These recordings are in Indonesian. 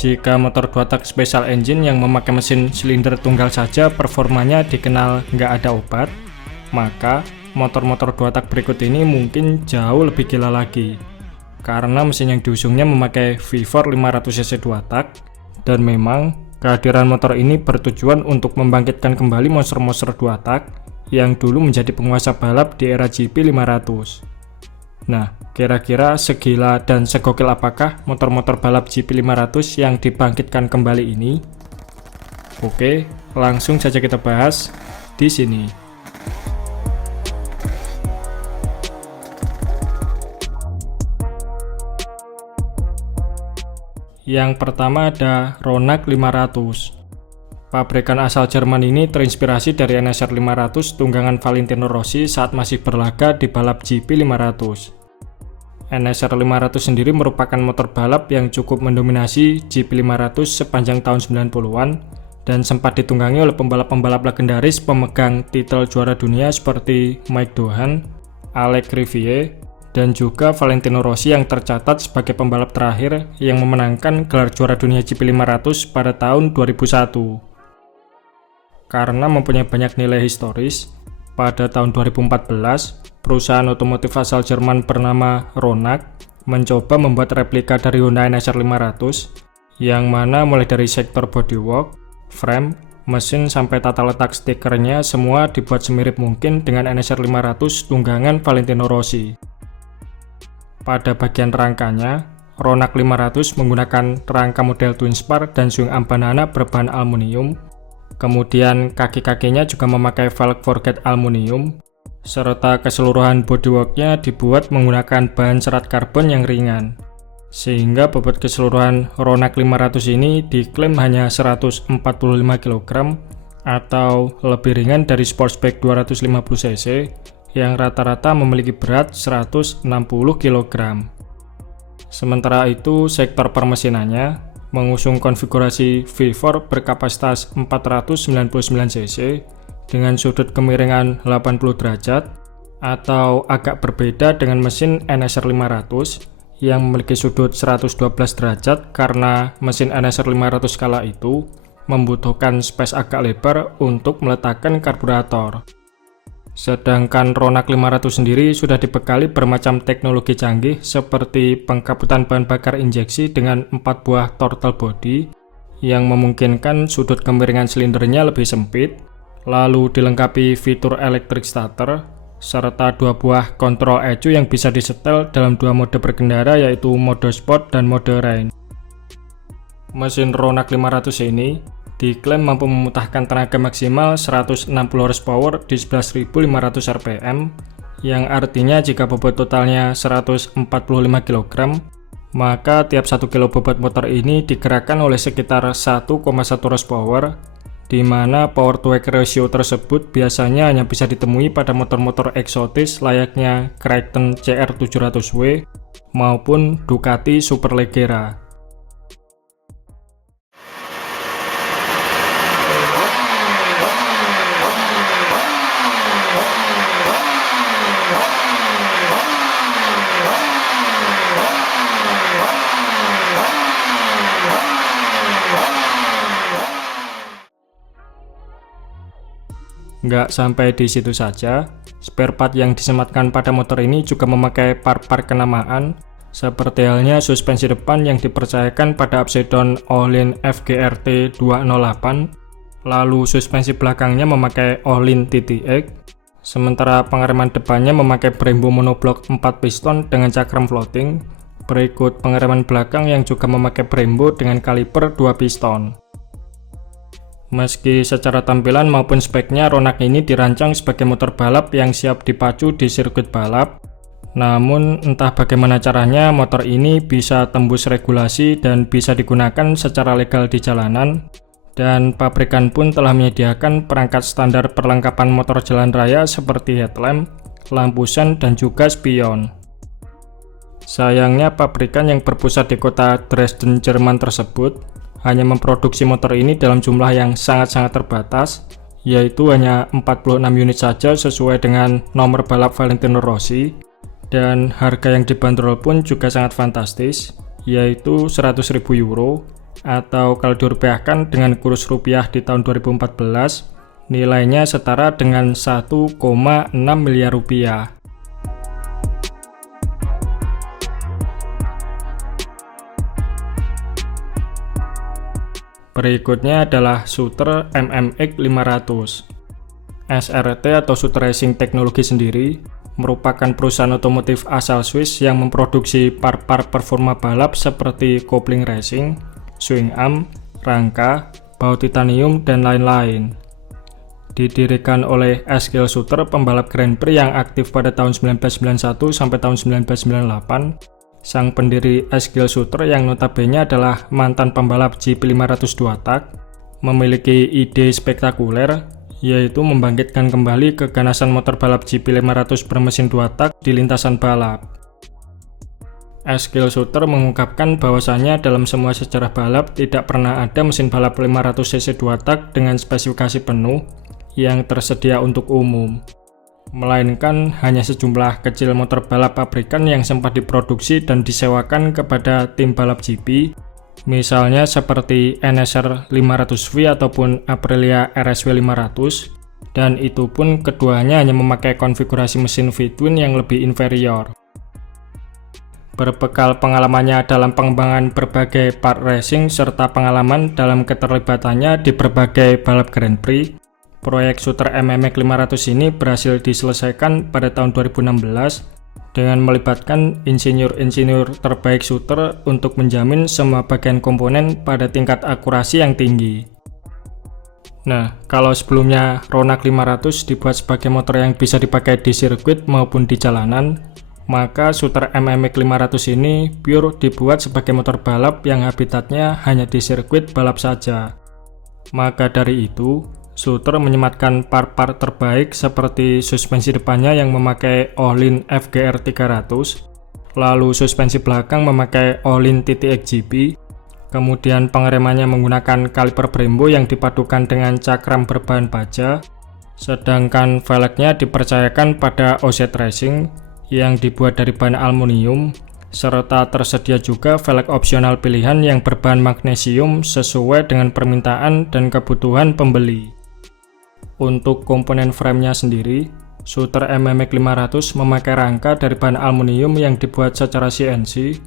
Jika motor 2 tak special engine yang memakai mesin silinder tunggal saja performanya dikenal nggak ada obat, maka motor-motor 2 tak berikut ini mungkin jauh lebih gila lagi. Karena mesin yang diusungnya memakai V4 500cc 2 tak, dan memang kehadiran motor ini bertujuan untuk membangkitkan kembali monster-monster 2 tak yang dulu menjadi penguasa balap di era GP 500. Nah, kira-kira segila dan segokil apakah motor-motor balap GP 500 yang dibangkitkan kembali ini? Oke, langsung saja kita bahas di sini. Yang pertama ada Ronak 500. Pabrikan asal Jerman ini terinspirasi dari NSR 500 tunggangan Valentino Rossi saat masih berlaga di balap GP 500. NSR 500 sendiri merupakan motor balap yang cukup mendominasi GP 500 sepanjang tahun 90-an dan sempat ditunggangi oleh pembalap-pembalap legendaris pemegang titel juara dunia seperti Mike Doohan, Alex Riviere, dan juga Valentino Rossi yang tercatat sebagai pembalap terakhir yang memenangkan gelar juara dunia GP 500 pada tahun 2001. Karena mempunyai banyak nilai historis, pada tahun 2014, perusahaan otomotif asal Jerman bernama Ronak mencoba membuat replika dari Honda NSR 500, yang mana mulai dari sektor bodywork, frame, mesin sampai tata letak stikernya semua dibuat semirip mungkin dengan NSR 500 tunggangan Valentino Rossi. Pada bagian rangkanya, Ronak 500 menggunakan rangka model twin spar dan swing arm banana berbahan aluminium. Kemudian kaki-kakinya juga memakai velg forged aluminium, serta keseluruhan bodyworknya dibuat menggunakan bahan serat karbon yang ringan. Sehingga bobot keseluruhan Ronak 500 ini diklaim hanya 145 kg atau lebih ringan dari Sportsback 250cc yang rata-rata memiliki berat 160 kg. Sementara itu, sektor permesinannya mengusung konfigurasi V4 berkapasitas 499cc dengan sudut kemiringan 80 derajat atau agak berbeda dengan mesin NSR 500 yang memiliki sudut 112 derajat karena mesin NSR 500 kala itu membutuhkan space agak lebar untuk meletakkan karburator. Sedangkan Ronak 500 sendiri sudah dibekali bermacam teknologi canggih seperti pengkaputan bahan bakar injeksi dengan 4 buah throttle body yang memungkinkan sudut kemiringan silindernya lebih sempit, lalu dilengkapi fitur electric starter, serta 2 buah kontrol ECU yang bisa disetel dalam 2 mode berkendara yaitu mode sport dan mode rain. Mesin Ronak 500 ini diklaim mampu memutahkan tenaga maksimal 160 horsepower di 11.500 rpm, yang artinya jika bobot totalnya 145 kg, maka tiap 1 kg bobot motor ini digerakkan oleh sekitar 1,1 horsepower, di mana power to weight ratio tersebut biasanya hanya bisa ditemui pada motor-motor eksotis layaknya Kraton CR700W maupun Ducati Superleggera. Nggak sampai di situ saja, spare part yang disematkan pada motor ini juga memakai part-part kenamaan, seperti halnya suspensi depan yang dipercayakan pada Upside-Down Öhlin FGRT 208, lalu suspensi belakangnya memakai Öhlin TTX, sementara pengereman depannya memakai Brembo monoblock 4 piston dengan cakram floating, berikut pengereman belakang yang juga memakai Brembo dengan kaliper 2 piston. Meski secara tampilan maupun speknya Ronak ini dirancang sebagai motor balap yang siap dipacu di sirkuit balap, namun entah bagaimana caranya motor ini bisa tembus regulasi dan bisa digunakan secara legal di jalanan, dan pabrikan pun telah menyediakan perangkat standar perlengkapan motor jalan raya seperti headlamp, lampu sen, dan juga spion. Sayangnya pabrikan yang berpusat di kota Dresden, Jerman tersebut hanya memproduksi motor ini dalam jumlah yang sangat-sangat terbatas, yaitu hanya 46 unit saja sesuai dengan nomor balap Valentino Rossi, dan harga yang dibanderol pun juga sangat fantastis, yaitu 100.000 euro atau kalau dirupiahkan dengan kurs rupiah di tahun 2014, nilainya setara dengan 1,6 miliar rupiah. Berikutnya adalah Shooter MMX 500. SRT atau Shooter Racing Teknologi sendiri merupakan perusahaan otomotif asal Swiss yang memproduksi part-part performa balap seperti kopling racing, swing arm, rangka, baut titanium, dan lain-lain. Didirikan oleh Eskil Shooter, pembalap Grand Prix yang aktif pada tahun 1991 sampai tahun 1998. Sang pendiri Eskil Shooter yang notabene adalah mantan pembalap GP 500 2 tak, memiliki ide spektakuler, yaitu membangkitkan kembali keganasan motor balap GP 500 bermesin 2 tak di lintasan balap. Eskil Shooter mengungkapkan bahwasannya dalam semua sejarah balap tidak pernah ada mesin balap 500 cc 2 tak dengan spesifikasi penuh yang tersedia untuk umum, melainkan hanya sejumlah kecil motor balap pabrikan yang sempat diproduksi dan disewakan kepada tim balap GP, misalnya seperti NSR 500V ataupun Aprilia RSW 500, dan itu pun keduanya hanya memakai konfigurasi mesin V-twin yang lebih inferior. Berbekal pengalamannya dalam pengembangan berbagai part racing serta pengalaman dalam keterlibatannya di berbagai balap Grand Prix, proyek Shooter MMX 500 ini berhasil diselesaikan pada tahun 2016 dengan melibatkan insinyur-insinyur terbaik Shooter untuk menjamin semua bagian komponen pada tingkat akurasi yang tinggi. Nah, kalau sebelumnya Ronak 500 dibuat sebagai motor yang bisa dipakai di sirkuit maupun di jalanan, maka Shooter MMX 500 ini pure dibuat sebagai motor balap yang habitatnya hanya di sirkuit balap saja. Maka dari itu, Shooter menyematkan part-part terbaik seperti suspensi depannya yang memakai Ohlin FGR 300, lalu suspensi belakang memakai Ohlin TTX GP, kemudian pengeremannya menggunakan kaliper Brembo yang dipadukan dengan cakram berbahan baja, sedangkan velgnya dipercayakan pada OZ Racing yang dibuat dari bahan aluminium, serta tersedia juga velg opsional pilihan yang berbahan magnesium sesuai dengan permintaan dan kebutuhan pembeli. Untuk komponen framenya sendiri, Shooter MMX 500 memakai rangka dari bahan aluminium yang dibuat secara CNC,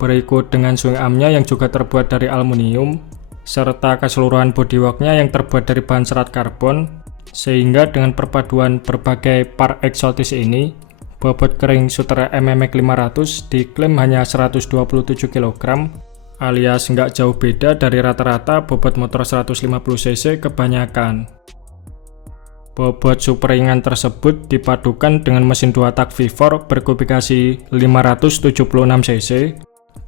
berikut dengan swing armnya yang juga terbuat dari aluminium, serta keseluruhan bodyworknya yang terbuat dari bahan serat karbon, sehingga dengan perpaduan berbagai part eksotis ini, bobot kering Shooter MMX 500 diklaim hanya 127 kg, alias nggak jauh beda dari rata-rata bobot motor 150cc kebanyakan. Bobot super ringan tersebut dipadukan dengan mesin 2 tak V4 berkubikasi 576cc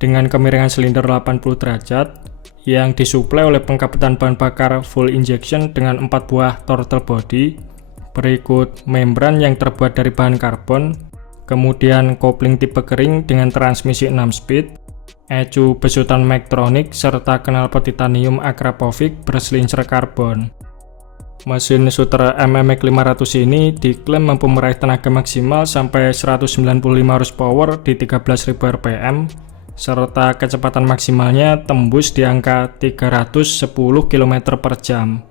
dengan kemiringan silinder 80 derajat yang disuplai oleh pengkapetan bahan bakar full injection dengan 4 buah throttle body, berikut membran yang terbuat dari bahan karbon, kemudian kopling tipe kering dengan transmisi 6 speed, ecu besutan Mectronic, serta knalpot titanium Akrapovic berselincer karbon. Mesin Shooter MMX 500 ini diklaim mampu meraih tenaga maksimal sampai 195 horsepower di 13.000 rpm, serta kecepatan maksimalnya tembus di angka 310 km per jam.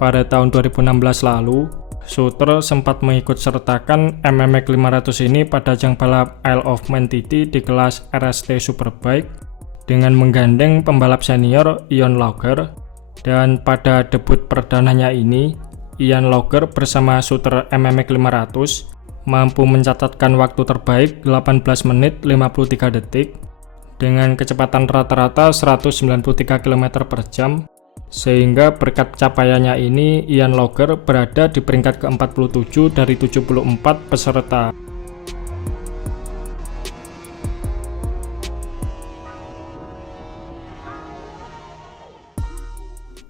Pada tahun 2016 lalu, Shooter sempat mengikut sertakan MMX 500 ini pada ajang balap Isle of Man TT di kelas RST Superbike dengan menggandeng pembalap senior Ian Lauger, dan pada debut perdananya ini, Ian Lauger bersama Shooter MMX 500 mampu mencatatkan waktu terbaik 18 menit 53 detik dengan kecepatan rata-rata 193 km per jam, sehingga berkat capaiannya ini Ian Lauger berada di peringkat ke-47 dari 74 peserta.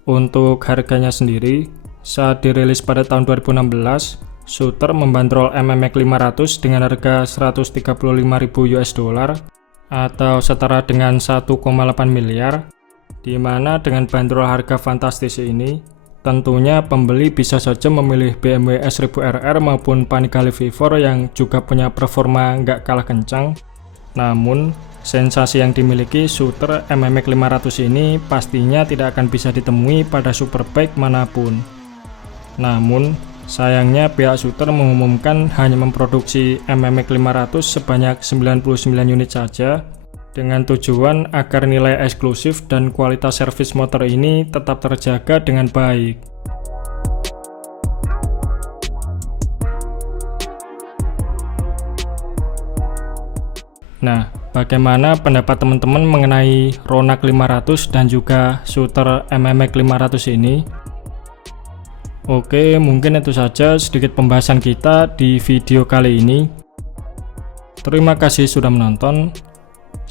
Untuk harganya sendiri, saat dirilis pada tahun 2016, Shooter membandrol MMX 500 dengan harga $135.000, atau setara dengan 1,8 miliar, di mana dengan bandrol harga fantastis ini, tentunya pembeli bisa saja memilih BMW S1000RR maupun Panigale V4 yang juga punya performa nggak kalah kencang. Namun, sensasi yang dimiliki shooter MMX 500 ini pastinya tidak akan bisa ditemui pada superbike manapun. Namun, sayangnya pihak shooter mengumumkan hanya memproduksi MMX 500 sebanyak 99 unit saja, dengan tujuan agar nilai eksklusif dan kualitas servis motor ini tetap terjaga dengan baik. Nah, bagaimana pendapat teman-teman mengenai Ronak 500 dan juga shooter MMX 500 ini? Oke, mungkin itu saja sedikit pembahasan kita di video kali ini. Terima kasih sudah menonton.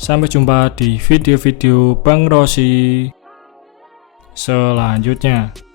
Sampai jumpa di video-video Bang Rossi selanjutnya.